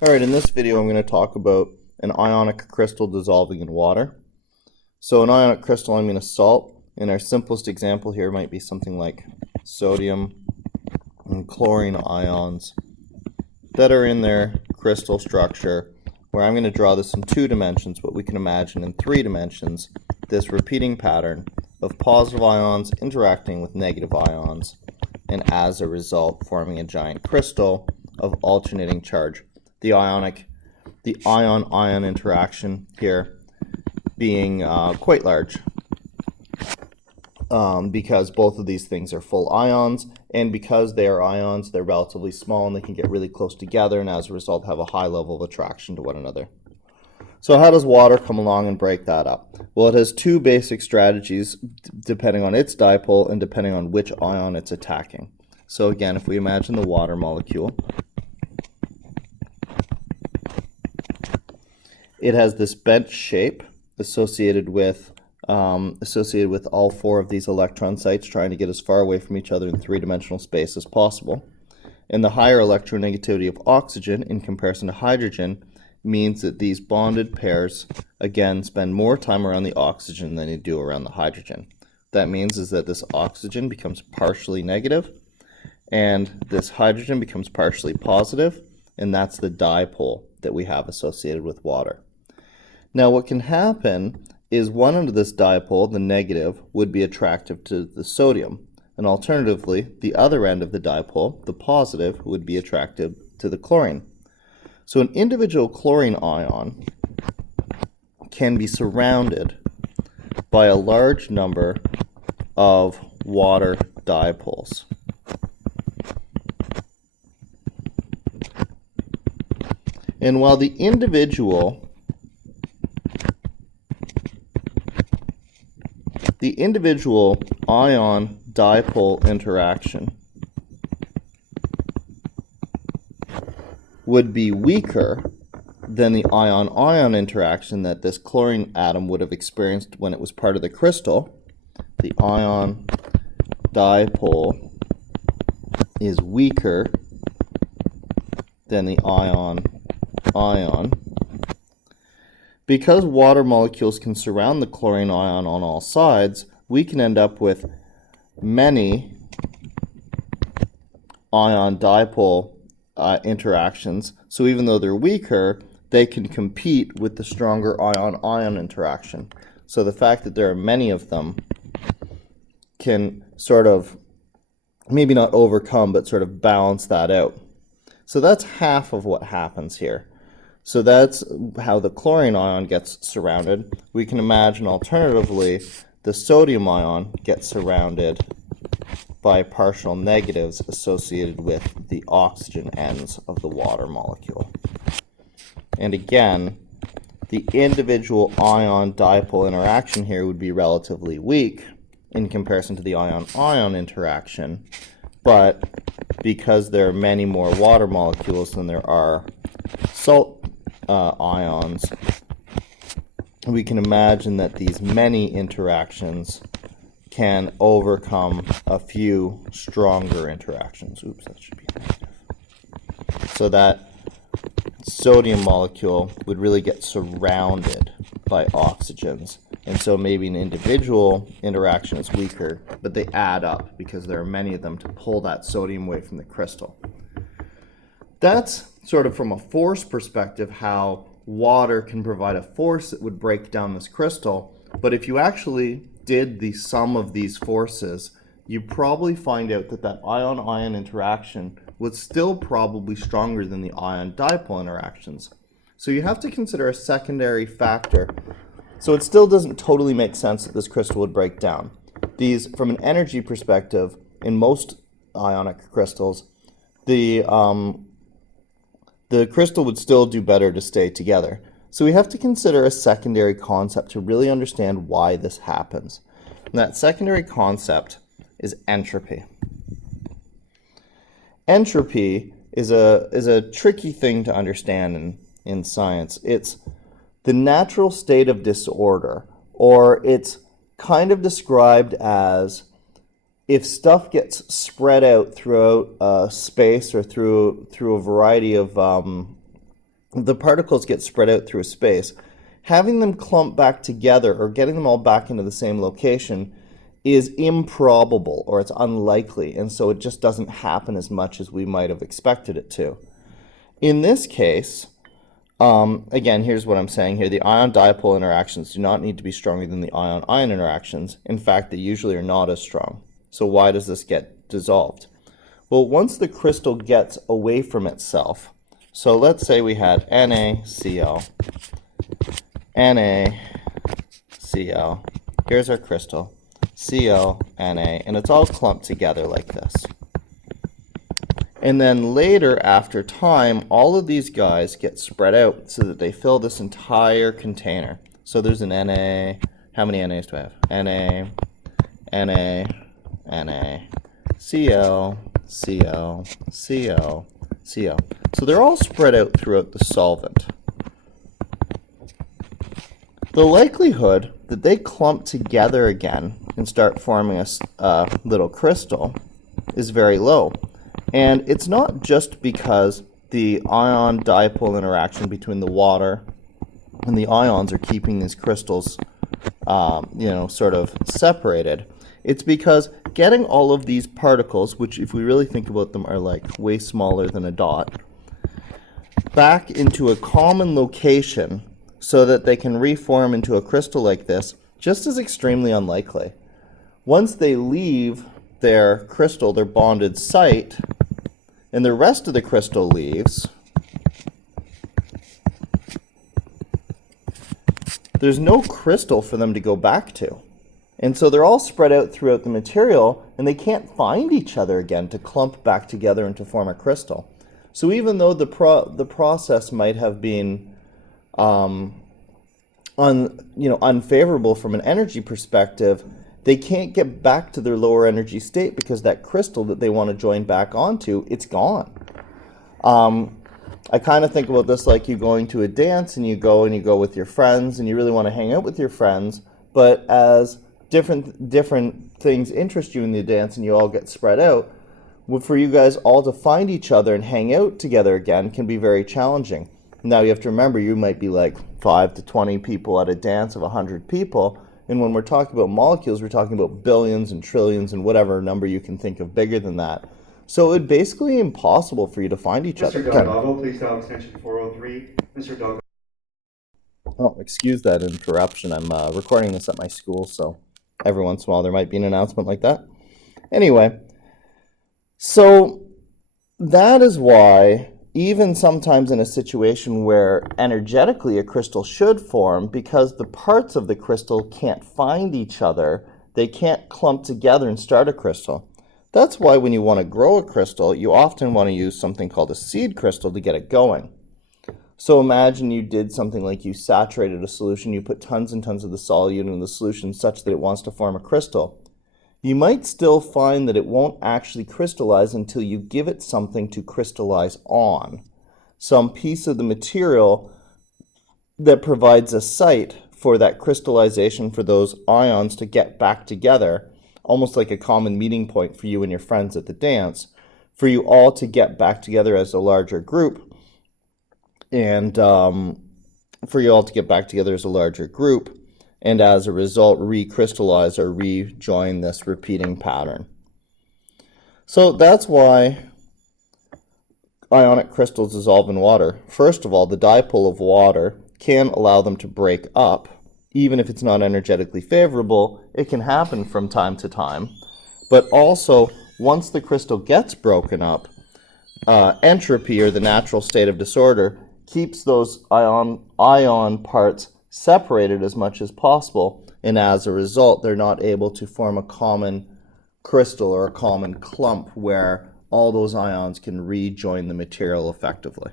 Alright, in this video I'm going to talk about an ionic crystal dissolving in water. So an ionic crystal, I mean a salt. In our simplest example here might be something like sodium and chlorine ions that are in their crystal structure, where I'm going to draw this in 2 dimensions, but we can imagine in 3 dimensions this repeating pattern of positive ions interacting with negative ions, and as a result forming a giant crystal of alternating charge. The ion-ion interaction here being quite large because both of these things are full ions, and because they are ions, they're relatively small and they can get really close together and as a result have a high level of attraction to one another. So how does water come along and break that up? Well, it has 2 basic strategies depending on its dipole and depending on which ion it's attacking. So again, if we imagine the water molecule, it has this bent shape associated with all 4 of these electron sites, trying to get as far away from each other in 3-dimensional space as possible. And the higher electronegativity of oxygen in comparison to hydrogen means that these bonded pairs, again, spend more time around the oxygen than they do around the hydrogen. What that means is that this oxygen becomes partially negative, and this hydrogen becomes partially positive, and that's the dipole that we have associated with water. Now what can happen is one end of this dipole, the negative, would be attractive to the sodium, and alternatively, the other end of the dipole, the positive, would be attractive to the chlorine. So an individual chlorine ion can be surrounded by a large number of water dipoles. And while the individual ion dipole interaction would be weaker than the ion-ion interaction that this chlorine atom would have experienced when it was part of the crystal, the ion dipole is weaker than the ion-ion. Because water molecules can surround the chlorine ion on all sides, we can end up with many ion dipole interactions. So even though they're weaker, they can compete with the stronger ion-ion interaction. So the fact that there are many of them can sort of, maybe not overcome, but sort of balance that out. So that's half of what happens here. So that's how the chlorine ion gets surrounded. We can imagine alternatively the sodium ion gets surrounded by partial negatives associated with the oxygen ends of the water molecule. And again, the individual ion dipole interaction here would be relatively weak in comparison to the ion-ion interaction, but because there are many more water molecules than there are salt ions, we can imagine that these many interactions can overcome a few stronger interactions. Oops, that should be negative. So that sodium molecule would really get surrounded by oxygens. And so maybe an individual interaction is weaker, but they add up because there are many of them to pull that sodium away from the crystal. That's sort of from a force perspective how water can provide a force that would break down this crystal. But if you actually did the sum of these forces, you probably find out that that ion-ion interaction was still probably stronger than the ion-dipole interactions. So you have to consider a secondary factor. So it still doesn't totally make sense that this crystal would break down. These, from an energy perspective, in most ionic crystals, the crystal would still do better to stay together. So we have to consider a secondary concept to really understand why this happens. And that secondary concept is entropy. Entropy is a tricky thing to understand in science. It's the natural state of disorder, or it's kind of described as if stuff gets spread out throughout space or through a variety of the particles get spread out through space. Having them clump back together or getting them all back into the same location is improbable, or it's unlikely, and so it just doesn't happen as much as we might have expected it to. In this case, again, here's what I'm saying here. The ion-dipole interactions do not need to be stronger than the ion-ion interactions. In fact, they usually are not as strong. So why does this get dissolved? Well, once the crystal gets away from itself, so let's say we had NaCl, NaCl, here's our crystal, Cl, Na, and it's all clumped together like this. And then later, after time, all of these guys get spread out so that they fill this entire container. So there's an Na. How many Nas do I have? Na, Na, Na, Cl, Cl, Cl, Cl. So they're all spread out throughout the solvent. The likelihood that they clump together again and start forming a little crystal is very low. And it's not just because the ion-dipole interaction between the water and the ions are keeping these crystals, sort of separated. It's because getting all of these particles, which if we really think about them are like way smaller than a dot, back into a common location so that they can reform into a crystal like this, just is extremely unlikely. Once they leave their crystal, their bonded site, and the rest of the crystal leaves, there's no crystal for them to go back to. And so they're all spread out throughout the material, and they can't find each other again to clump back together and to form a crystal. So even though the process might have been unfavorable from an energy perspective, they can't get back to their lower energy state because that crystal that they want to join back onto, it's gone. I kind of think about this like you going to a dance and you go with your friends and you really want to hang out with your friends, but as different things interest you in the dance and you all get spread out, for you guys all to find each other and hang out together again can be very challenging. Now you have to remember you might be like 5 to 20 people at a dance of 100 people, and when we're talking about molecules, we're talking about billions and trillions and whatever number you can think of bigger than that. So it's basically impossible for you to find each other. Mr. Delgado, please dial extension 403. Mr. Delgado. Oh, excuse that interruption. I'm recording this at my school, so every once in a while there might be an announcement like that. Anyway, so that is why even sometimes in a situation where energetically a crystal should form, because the parts of the crystal can't find each other, they can't clump together and start a crystal. That's why when you want to grow a crystal, you often want to use something called a seed crystal to get it going. So imagine you did something like you saturated a solution, you put tons and tons of the solute in the solution such that it wants to form a crystal. You might still find that it won't actually crystallize until you give it something to crystallize on. Some piece of the material that provides a site for that crystallization for those ions to get back together, almost like a common meeting point for you and your friends at the dance, for you all to get back together as a larger group, and and as a result recrystallize or rejoin this repeating pattern. So that's why ionic crystals dissolve in water. First of all, the dipole of water can allow them to break up. Even if it's not energetically favorable, it can happen from time to time. But also, once the crystal gets broken up, entropy, or the natural state of disorder, keeps those ion parts separated as much as possible, and as a result they're not able to form a common crystal or a common clump where all those ions can rejoin the material effectively.